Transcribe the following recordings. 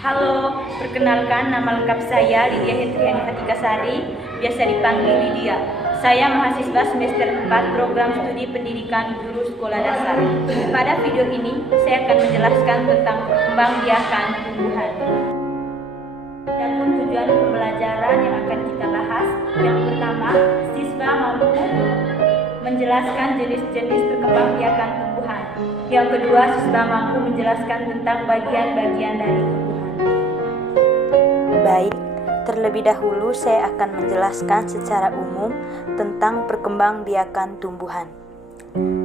Halo, perkenalkan nama lengkap saya Lydia Hendriani Fatikasari, biasa dipanggil Lydia. Saya mahasiswa semester 4 program studi pendidikan guru sekolah dasar. Pada video ini, saya akan menjelaskan tentang perkembangbiakan tumbuhan. Dan tujuan pembelajaran yang akan kita bahas, yang pertama, siswa mampu menjelaskan jenis-jenis perkembangbiakan tumbuhan. Yang kedua, siswa mampu menjelaskan tentang bagian-bagian dari tumbuhan. Baik, terlebih dahulu saya akan menjelaskan secara umum tentang perkembangbiakan tumbuhan.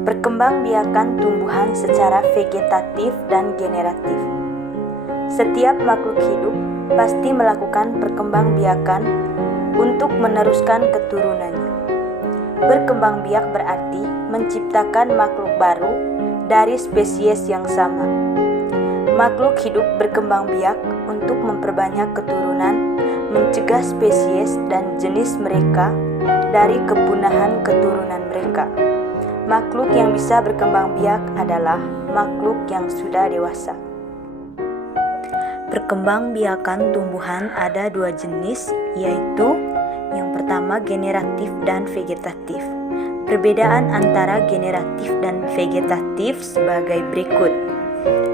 Perkembangbiakan tumbuhan secara vegetatif dan generatif. Setiap makhluk hidup pasti melakukan perkembangbiakan untuk meneruskan keturunannya. Berkembangbiak berarti menciptakan makhluk baru dari spesies yang sama. Makhluk hidup berkembang biak untuk memperbanyak keturunan, mencegah spesies dan jenis mereka dari kepunahan keturunan mereka. Makhluk yang bisa berkembang biak adalah makhluk yang sudah dewasa. Perkembangbiakan tumbuhan ada dua jenis, yaitu yang pertama generatif dan vegetatif. Perbedaan antara generatif dan vegetatif sebagai berikut.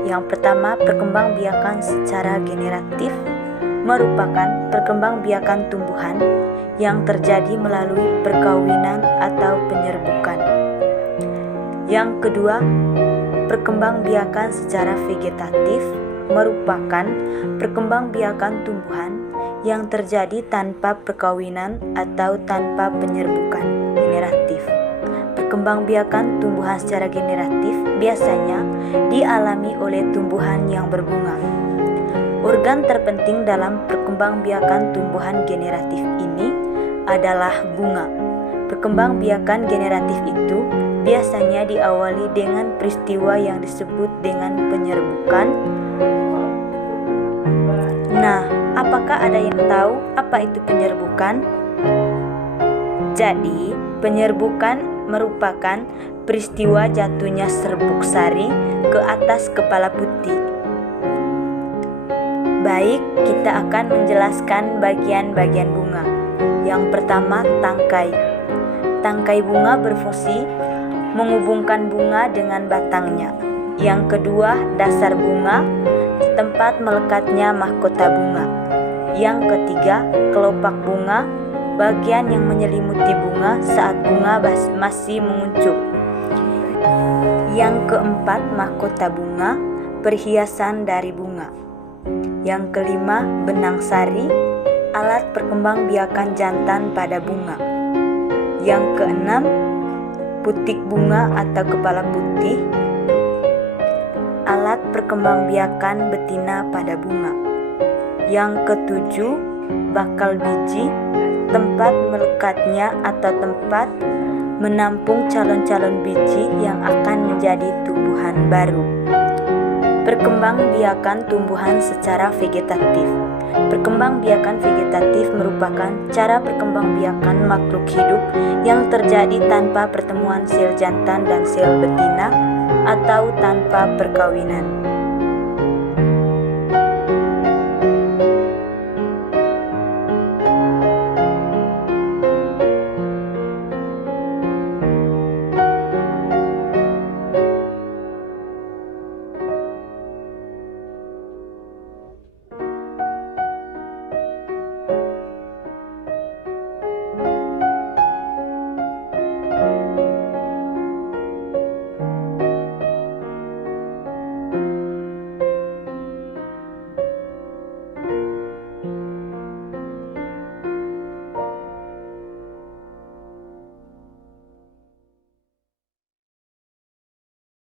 Yang pertama, perkembangbiakan secara generatif merupakan perkembangbiakan tumbuhan yang terjadi melalui perkawinan atau penyerbukan. Yang kedua, perkembangbiakan secara vegetatif merupakan perkembangbiakan tumbuhan yang terjadi tanpa perkawinan atau tanpa penyerbukan. Generatif. Perkembangbiakan tumbuhan secara generatif biasanya dialami oleh tumbuhan yang berbunga. Organ terpenting dalam perkembangbiakan tumbuhan generatif ini adalah bunga. Perkembangbiakan generatif itu biasanya diawali dengan peristiwa yang disebut dengan penyerbukan. Nah, apakah ada yang tahu apa itu penyerbukan? Jadi, penyerbukan merupakan peristiwa jatuhnya serbuk sari ke atas kepala putih. Baik, kita akan menjelaskan bagian-bagian bunga. Yang pertama, tangkai. Tangkai bunga berfungsi menghubungkan bunga dengan batangnya. Yang kedua, dasar bunga, tempat melekatnya mahkota bunga. Yang ketiga, kelopak bunga, bagian yang menyelimuti bunga saat bunga masih menguncup. Yang keempat, mahkota bunga, perhiasan dari bunga. Yang kelima, benang sari, alat perkembangbiakan jantan pada bunga. Yang keenam, putik bunga atau kepala putih, alat perkembangbiakan betina pada bunga. Yang ketujuh, bakal biji, tempat melekatnya atau tempat menampung calon-calon biji yang akan menjadi tumbuhan baru. Perkembangbiakan tumbuhan secara vegetatif. Perkembangbiakan vegetatif merupakan cara perkembangbiakan makhluk hidup yang terjadi tanpa pertemuan sel jantan dan sel betina atau tanpa perkawinan.